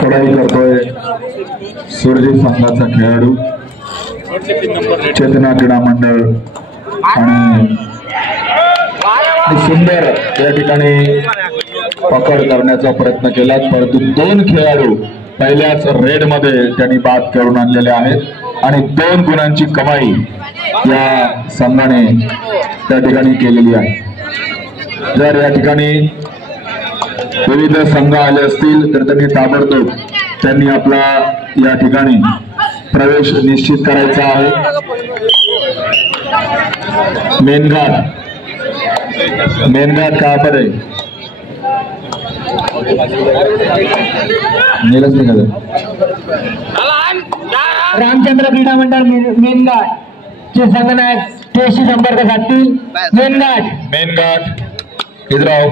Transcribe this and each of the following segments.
चढाई करतोय सुरजी संघाचा खेळाडू चेतना क्रीडा मंडळ आणि सुंदर या ठिकाणी पकड करण्याचा प्रयत्न केला, परंतु दोन खेळाडू पहिल्याच रेड मध्ये त्यांनी बाद करून आणलेले आहेत आणि 2 गुणांची कमाई या संघाने त्या ठिकाणी केलेली आहे. जर या ठिकाणी विविध संघ आले असतील तर त्यांनी ताबडतोब त्यांनी आपला या ठिकाणी प्रवेश निश्चित करायचा आहे. मेनघाट कहाँ पर है? नीलस निकल रामचंद्र क्रीडा मंडळ मेनघाट चे संघनायक टेशी संपर्क साधतील. मेनघाट इधर आओ.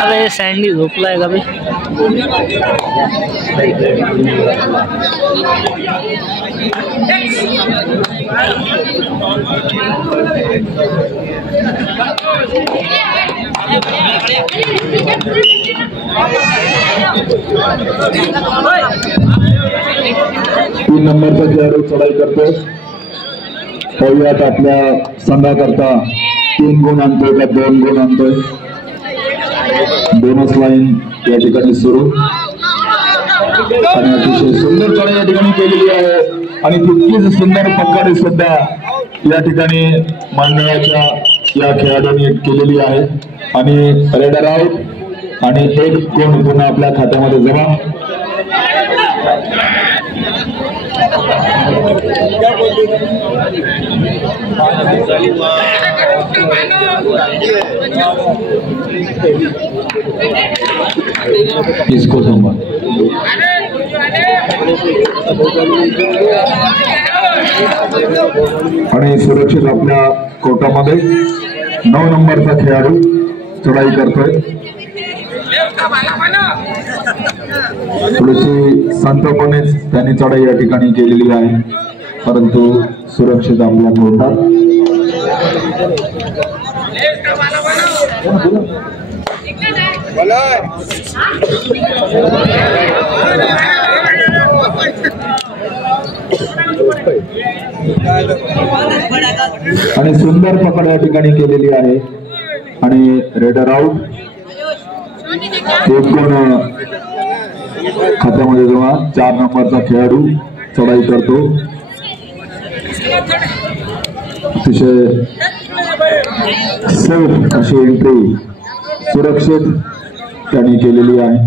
अरे सैंडी झोपलाय का भाई? तीन नंबरचा खेळाडू चढाई करतो. पाहुयात आपल्या संघाकरता 3 गुण आणतोय का 2 गुण आणतोय. बोनस लाईन या ठिकाणी सुरू आणि अतिशय सुंदर चढाई या ठिकाणी केलेली आहे आणि तितकीच सुंदर पकड सुद्धा या ठिकाणी मंडळाच्या या खेळाडूंनी केलेली आहे आणि रेडर आउट आणि 1 गुण पुन्हा आपल्या खात्यामध्ये जमा. इसको संभाल आणि सुरक्षित आपल्या कोर्टामध्ये 9 नंबरचा खेळाडू चढाई करतोय. थोडीशी शांतपणेच त्यांनी चढाई या ठिकाणी केलेली आहे, परंतु सुरक्षित आपल्या कोर्टात. आणि सुंदर पकड या ठिकाणी केलेली आहे आणि रेडर आउट. 1 गुण खात्यामध्ये जेव्हा 4 नंबरचा खेळाडू चढाई करतो. अतिशय सेफ अशी एंट्री सुरक्षित त्यांनी केलेली आहे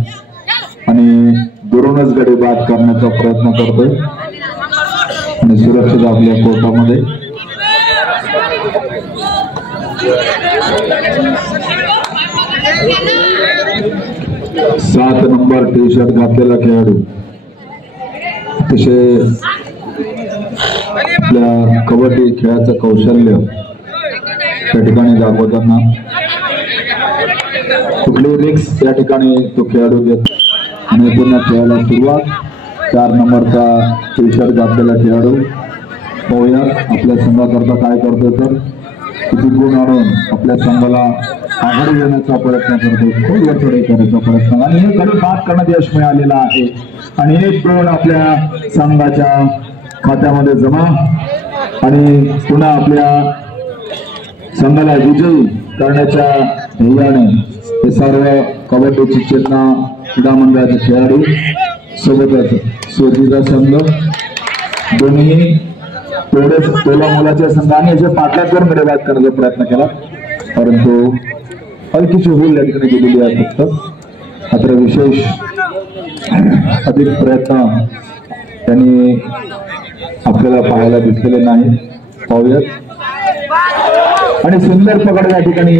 आणि दुरूनच गडी बाद करण्याचा प्रयत्न करतोय आणि सुरक्षित आपल्या कोर्टामध्ये. सात नंबर टी शर्ट घातलेला खेळाडू अतिशय आपल्या कबड्डी खेळाचं कौशल्य त्या ठिकाणी दाखवताना कुठली रिक्स या ठिकाणी तो खेळाडू घेत आणि पुन्हा खेळायला सुरुवात. 4 नंबरचा टी शर्ट घातलेला खेळाडू पाहूया आपल्या संघाकरता काय करतोय तर किती गुण आणून आपल्या संघाला आघाडी घेण्याचा प्रयत्न करतो, खूप चढाई करायचा प्रयत्न आणि हे कडे बाद करण्यात यश मिळालेलं आहे आणि 1-2 आपल्या संघाच्या खात्यामध्ये जमा आणि पुन्हा आपल्या संघाला विजयी करण्याच्या ध्येयाने हे सर्व कबड्डीची चेतना क्रीडा मंडळाचे खेळाडू सोबतच सोजीचा संघ दोन्ही तेवढेच टोला मुलाच्या संघाने याचे पाठलाग करून बाद करण्याचा प्रयत्न केला, परंतु हलकीची होल या ठिकाणी गेलेली आहे. फक्त मात्र विशेष अधिक प्रयत्न त्यांनी आपल्याला पाहायला दिसलेले नाही. पाहूयात आणि सुंदर पकड या ठिकाणी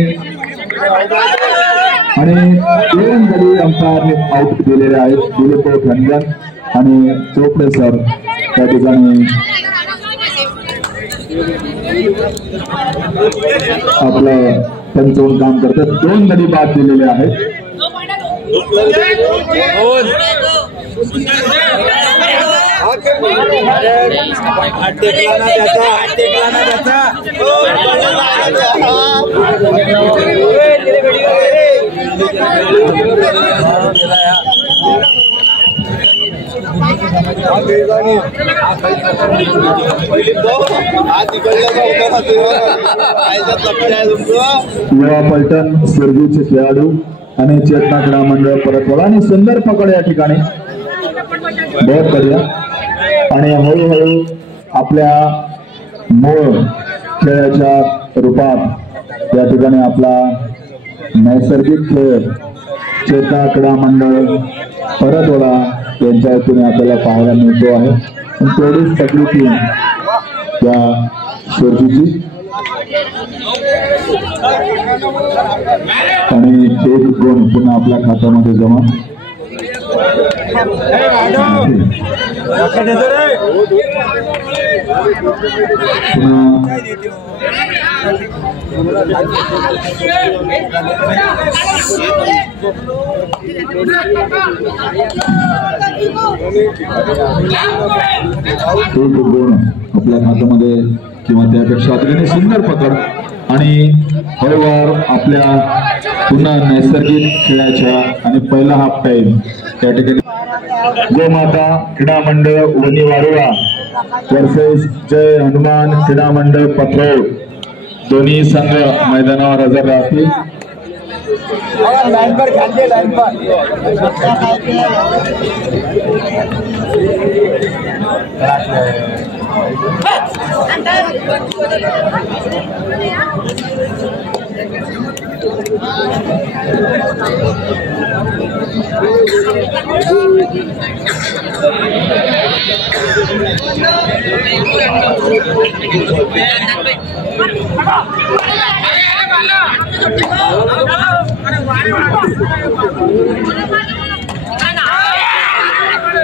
आणि 2 गडी अंपायरने आउट दिलेले आहेत. दिलीप रंजन आणि चोपडे सर त्या ठिकाणी आपलं पंचावन्न काम करतात. 2 गडी बाद दिलेले आहेत. युवा पलटण सुरजीचे खेळाडू आणि चेतना क्रीडा मंडळ परतवाडा आणि सुंदर पकड या ठिकाणी बहुत बढिया आणि हळूहळू आपल्या मूळ खेळाच्या रूपात या ठिकाणी आपला नैसर्गिक खेळ चेतना क्रीडा मंडळ परतवाडा यांच्या वतीने आपल्याला पाहायला मिळतो आहे. तेवढीच तकलीफ या सुरजीची आणि 1 गुण पुन्हा आपल्या खात्यामध्ये जमा. गुण आपल्या खात्यामध्ये किंवा त्यापेक्षा अतिशय सुंदर पकड आणि हळूवार आपल्या पुन्हा नैसर्गिक खेळाच्या आणि पहिला हाफ टाइम त्या ठिकाणी गोमाता क्रीडा मंडळ वणी वारुळा वर्सेस जय हनुमान क्रीडा मंडळ पत्रोड दोन्ही संघ मैदानावर हजर राहतील.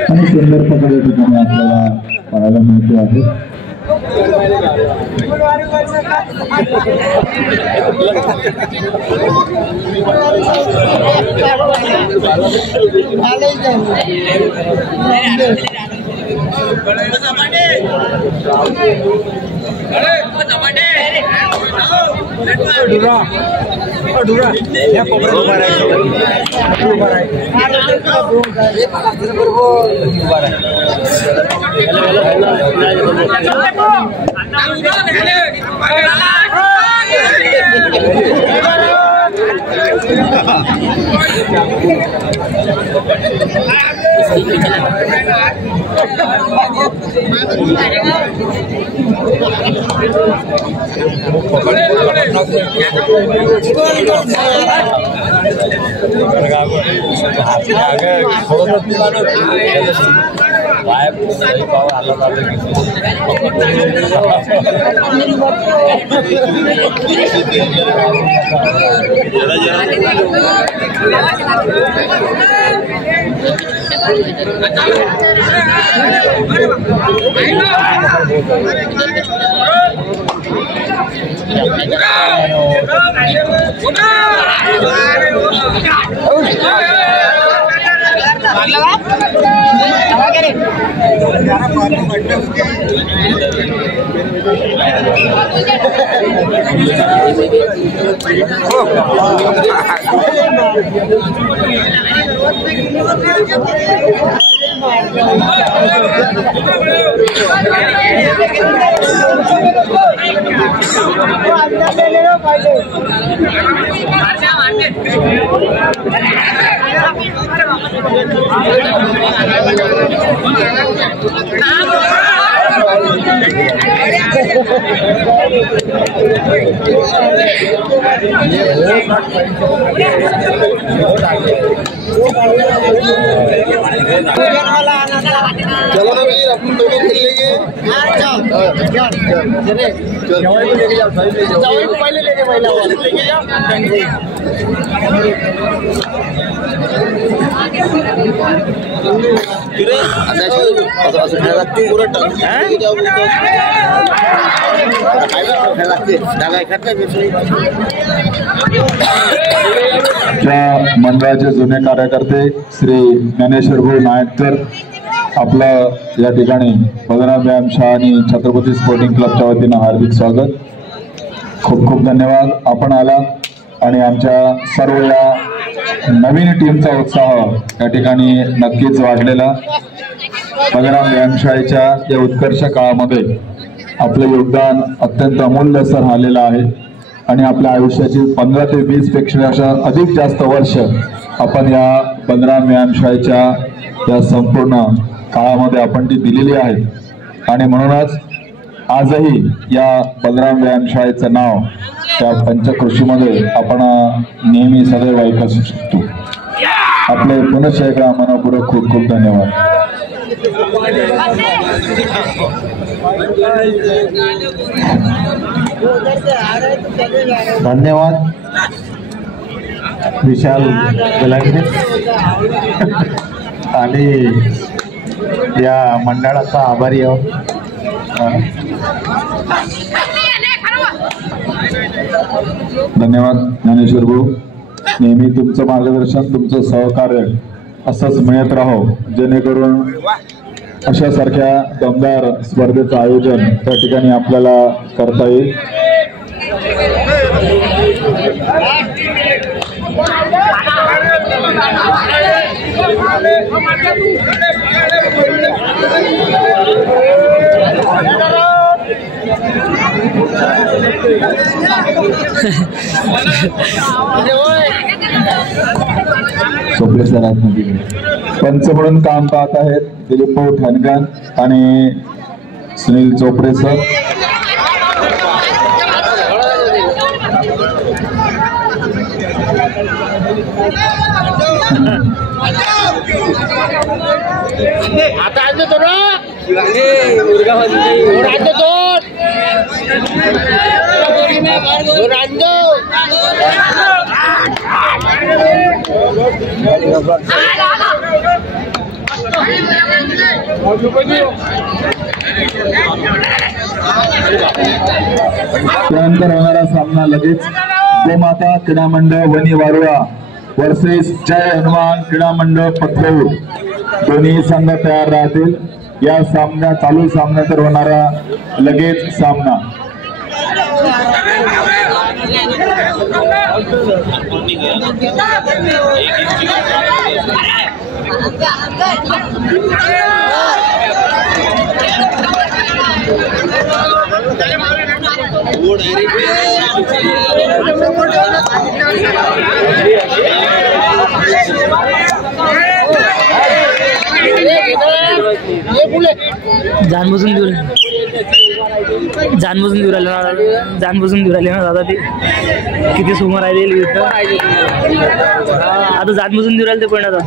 आणि सुंदर प्रकारे ठिकाणी आपल्याला पाहायला मिळते आहे. चलो ना वीर, अपन दोनों खेल लेंगे। पहले लेके या मंडळाचे जुने कार्यकर्ते श्री ज्ञानेश्वर भाऊ नायककर आपलं या ठिकाणी बलराम व्यायाम शाळा आणि छत्रपती स्पोर्टिंग क्लबच्या वतीनं हार्दिक स्वागत. खूप खूप धन्यवाद आपण आला आणि आमच्या सर्व या नवीन टीमचा उत्साह या ठिकाणी नक्कीच वाढलेला. बलराम व्यायाम शाळेच्या या उत्कर्ष काळामध्ये आपलं योगदान अत्यंत अमूल्य असं राहिलेलं आहे आणि आपल्या आयुष्याची 15 ते 20 पेक्षा अधिक जास्त वर्ष आपण या बलराम व्यायाम शाळेच्या या संपूर्ण काळामध्ये आपण ती दिलेली आहे आणि म्हणूनच आजही या बलराम व्यायाम शाळेचं नाव त्या पंचकृषीमध्ये आपण नेहमी सदैव ऐकू शकतो. आपले पुनश्च एकदा मनपूर्वक खूप खूप धन्यवाद. धन्यवाद विशाल गलांगे आणि या मंडळाचा आभारी आहोत. धन्यवाद ज्ञानेश्वर भाऊ. नेहमी तुमचं मार्गदर्शन तुमचं सहकार्य असंच मिळत राहो जेणेकरून अशा सारख्या दमदार स्पर्धेचं आयोजन त्या ठिकाणी आपल्याला करता येईल. सोपले सर आतमध्ये पंच म्हणून काम पाहत आहेत दिलीप भाऊ ठाणकान आणि सुनील चोपडे सर. आता आणतो तो ना त्यानंतर होणारा सामना लगेच गोमाता क्रीडा मंडळ वनी वारुळा वर्सेस जय हनुमान क्रीडा मंडळ पथरूर. दोन्ही संघ तयार राहतील. या सामन्या चालू सामन्यानंतर होणारा लगेच सामना. जानबुजून दूर राहिले ना दादा ते किती समोर राहिले इथं. आता जानबुजून दूर राहिले ते पण आता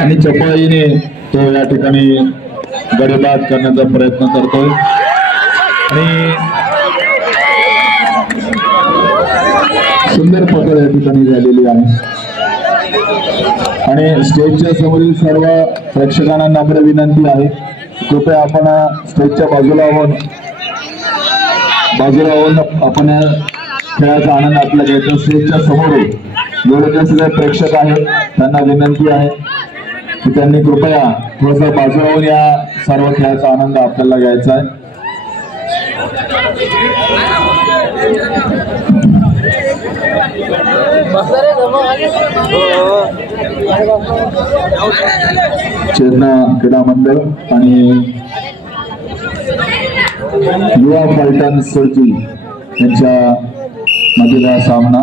आणि चपळाईने तो या ठिकाणी गडीबाद करण्याचा प्रयत्न करतोय आणि सुंदर पकड या ठिकाणी झालेली आहे. आणि स्टेजच्या समोरील सर्व प्रेक्षकांना नम्र विनंती आहे कृपया आपण स्टेजच्या बाजूला होऊन आपण खेळाचा आनंद आपल्या घ्यायचा स्टेजच्या समोर जेवढे जे सगळे प्रेक्षक आहेत त्यांना विनंती आहे की त्यांनी कृपया थोडंसं बाजूला होऊन या सर्व खेळाचा आनंद आपल्याला घ्यायचा आहे. चेतना क्रीडा मंडळ आणि युवा पलटण सोलची यांच्या मधील हा सामना